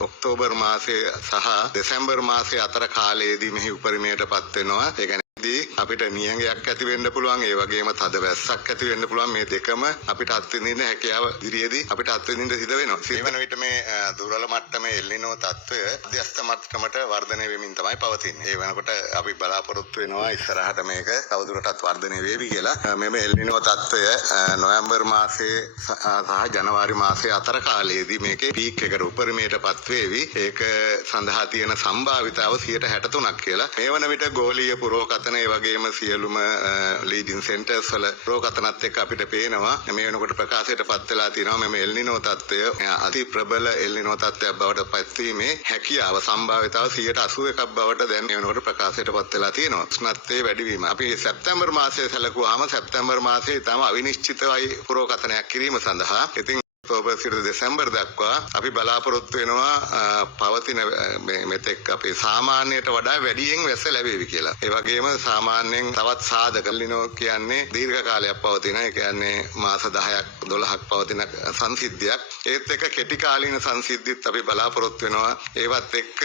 October මාසයේ සහ දෙසැම්බර් මාසයේ අතර කාලයේදී මෙහි උපරිමයටපත් වෙනවා. ඒ කියන්නේ අපිට නියඟයක් ඇති වෙන්න පුළුවන්, ඒ වගේම තද වැස්සක් ඇති වෙන්න පුළුවන්. මේ දෙකම අපිට අත්විඳින්න හැකියාව ඉදිරියේදී අපිට අත්විඳින්න සිද්ධ වෙනවා. ඒ වෙන විට මේ දුර්වල මට්ටමේ එල්නිනෝ තත්ත්වය මධ්‍යස්ථ මට්ටමට වර්ධනය වෙමින් තමයි පවතින්නේ. ඒ වෙනකොට අපි බලාපොරොත්තු වෙනවා ඉස්සරහට මේක තවදුරටත් වර්ධනය වේවි කියලා. මෙම එල්නිනෝ තත්ත්වය නොවැම්බර් මාසයේ සහ ජනවාරි මාසයේ අතර කාලයේදී මේකේ පීක් එකට උපරිමයටපත් වේවි. ඒක සඳහා තියෙන සම්භාවිතාව 63ක් කියලා. මේ වන විට ගෝලීය පුරෝකතන ඒ වගේම සියලුම ලීඩින් සෙන්ටර්ස් වල පුරෝකතනත් එක්ක අපිට පේනවා මේ වෙනකොට ප්‍රකාශයටපත් වෙලා තියෙනවා මේ එල්නිනෝ තත්ත්වය අති ප්‍රබල එල්නිනෝ තත්ත්වයක් බවට පත්වීමේ හැකියාව සම්භාවිතාව 81ක් බවට දැන් මේ වෙනකොට ප්‍රකාශයටපත් වෙලා තියෙනවා. උෂ්ණත්වයේ වැඩිවීම. අපි සැප්තැම්බර් මාසයේ සැලකුවාම සැප්තැම්බර් මාසයේ තම අවිනිශ්චිතවයි පුරෝකතනයක් කිරීම සඳහා ඉතින් ඔක්තෝබර් සිට දෙසැම්බර් දක්වා අපි බලාපොරොත්තු වෙනවා පවතින මෙතෙක් අපේ සාමාන්‍යයට වඩා වැඩියෙන් වැස්ස ලැබෙවි කියලා. ඒ වගේම සාමාන්‍යයෙන් තවත් සාධක එල්නිනෝ කියන්නේ දීර්ඝ කාලයක් පවතින. ඒ කියන්නේ මාස 10ක් 12ක් පවතින සංසිද්ධියක්. ඒත් එක්ක කෙටි කාලීන සංසිද්ධිත් අපි බලාපොරොත්තු වෙනවා. ඒවත් එක්ක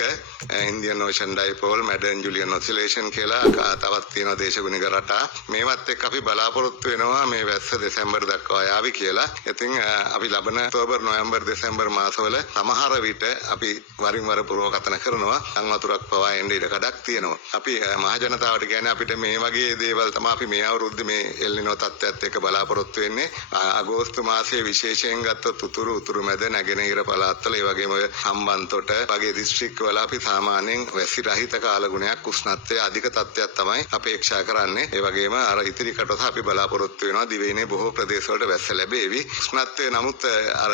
ඉන්දියන් ඕෂන් ඩයිපෝල්, මැඩර්න් ජුලියන් ඔසිලේෂන් කියලා තවත් තියෙන දේශගුණික රටා. මේවත් එක්ක අපි බලාපොරොත්තු වෙනවා මේ වැස්ස දෙසැම්බර් දක්වා යාවි කියලා. ඉතින් අපි ලබන ඔක්තෝබර් නොවැම්බර් දෙසැම්බර් මාසවල සමහර විට අපි වරින් වර පුරෝකතන කරනවා. අන් වතුරක් පවා එන්න ඉඩ කඩක් තියෙනවා. අපි මහ ජනතාවට කියන්නේ අපිට මේ වගේ දේවල් තමයි අපි මේ අවුරුද්දේ මේ එල්නිනෝ තත්ත්වයත් එක්ක බලාපොරොත්තු වෙන්නේ. අගෝස්තු මාසයේ විශේෂයෙන් ගත්තොත් උතුරු මැද නැගෙනහිර පළාත්වල ඒ වගේම හම්බන්තොට වගේ දිස්ත්‍රික්ක වල අපි සාමාන්‍යයෙන් වැසි රහිත කාලගුණයක් උෂ්ණත්වයේ අධික තත්ත්වයක් තමයි අපේක්ෂා කරන්නේ. ඒ වගේම අර ඉතිරි කොටස අපි බලාපොරොත්තු වෙනවා දිවයිනේ බොහෝ ප්‍රදේශවල වැස්ස ලැබෙවි. උෂ්ණත්වයේ නමුත් අර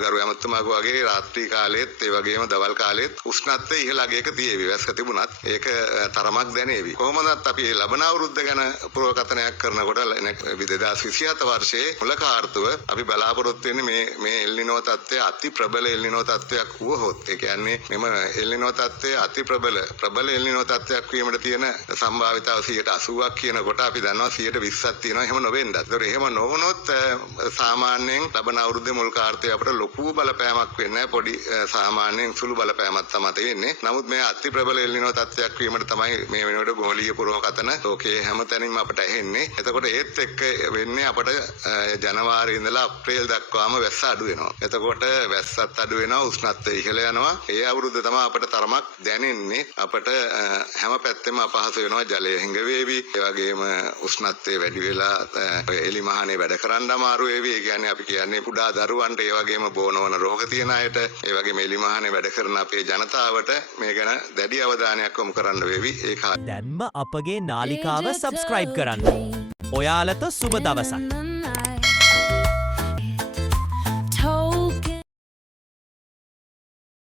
ගරු ඇමතුමාගේ වගේ රාත්‍රී කාලෙත් ඒ වගේම දවල් කාලෙත් උෂ්ණත්වය ඉහළ අගයක තියේවි. වැස්ස තිබුණත් ඒක තරමක් දැනේවි. කොහොමදත් අපි ලබන අවුරුද්ද ගැන පුරෝකතනයක් කරනකොට 2027 වර්ෂයේ මුල කාර්තුව අපි බලාපොරොත්තු වෙන්නේ මේ එල්නිනෝ තත්ත්වය අති ප්‍රබල එල්නිනෝ තත්ත්වයක් වුවහොත් ඒ කියන්නේ මෙම එල්නිනෝ තත්ත්වය අති ප්‍රබල එල්නිනෝ තත්ත්වයක් වීමට තියෙන සම්භාවිතාව 80ක් කියනකොට අපි දන්නවා 20%ක් තියෙනවා. එහෙම නොවෙන්නත්. ඒතකොට එහෙම නොවුනොත් සාමාන්‍යයෙන් ලබන අවුරුද්දේ මුල් කාර්තය අපිට ලොකු බලපෑමක් වෙන්නේ නැහැ. පොඩි සාමාන්‍යයෙන් සුළු බලපෑමක් තමයි තියෙන්නේ. නමුත් මේ අති ප්‍රබල එල්නිනෝ තත්ත්වයක් වීමට තමයි මේ වෙනකොට ගෝලීය පුරෝකතන ලෝකයේ හැමතැනින්ම අපිට ඇහෙන්නේ. එතකොට ඒත් එක්ක වෙන්නේ අපිට ජනවාරි ඉඳලා අප්‍රේල් දක්වාම වැස්ස අඩු වෙනවා. එතකොට වැස්සත් අඩු වෙනවා, උෂ්ණත්වය ඉහළ යනවා. ඒ අවුරුද්ද තමයි අපිට තරමක් දැනෙන්නේ. අපිට හැම පැත්තෙම අපහසු වෙනවා. ජලය හිඟ වේවි. ඒ වගේම උෂ්ණත්වය වැඩි වෙලා එලි මහනේ වැඩ කරන්න අමාරු වේවි. ඒ කියන්නේ අපි කියන්නේ කුඩා දරුවන්ට ඒ වගේම බෝනවන රෝග තියෙන අයට ඒ වගේම එලි මහනේ වැඩ කරන අපේ ජනතාවට මේ ගැන දැඩි අවධානයක් යොමු කරන්න වේවි. ඒක දැන්ම අපගේ නාලිකාව සබස්ක්‍රයිබ් කරන්න. ඔයාලට සුබ දවසක්.